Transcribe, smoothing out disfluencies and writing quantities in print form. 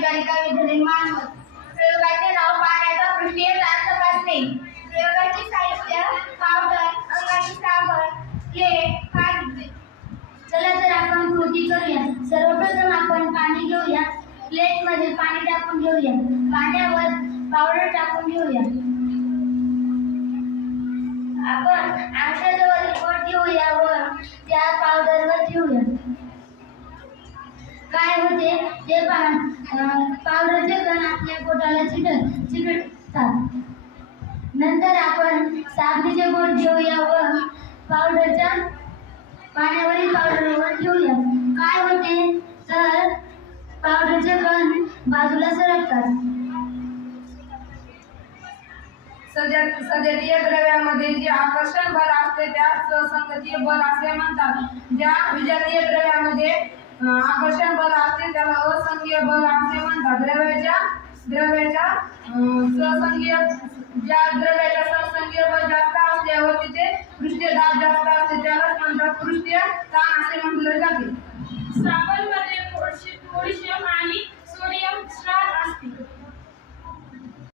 परिचारिका विद्यालय मानवत. प्रयोगाचे नाव पाण्याचा पृष्ठीय ताण तपासणे. प्रयोगाचे साहित्य पावडर, अंगाची साबण, प्लेट, कागद. चला तर आपण कृती करूया. सर्वप्रथम आपण पाणी घेऊया. प्लेट मध्ये पाणी टाकून घेऊया. पाण्यावर पावडर टाकून घेऊया. आपण आरशाजवळ बोट घेऊया व त्या पावडरवर ठेवूया. काय होते ते पहा. पावडरचे कण आपल्या बोटाला चिकटतात. नंतर आपण साबणीचे बोट घेऊया व पावडरच्या पाण्यावरील पावडरवर ठेवूया. काय होते तर पावडरचे कण बाजूला सरकतात. सजातीय द्रव्यामध्ये जे आकर्षण बल असते त्यास सहसंगतीय बल असे म्हणतात. ज्या विजातीय द्रव्यामध्ये आकर्षण बल असते त्याला असंगीय बल असे म्हणतात. ज्या द्रव्याच्या सहसंगीय बल जास्त असते व तिथे पृष्ठीय दाब जास्त असते त्यालाच म्हणतात पृष्ठीय ताण असे म्हटले जाते. साबण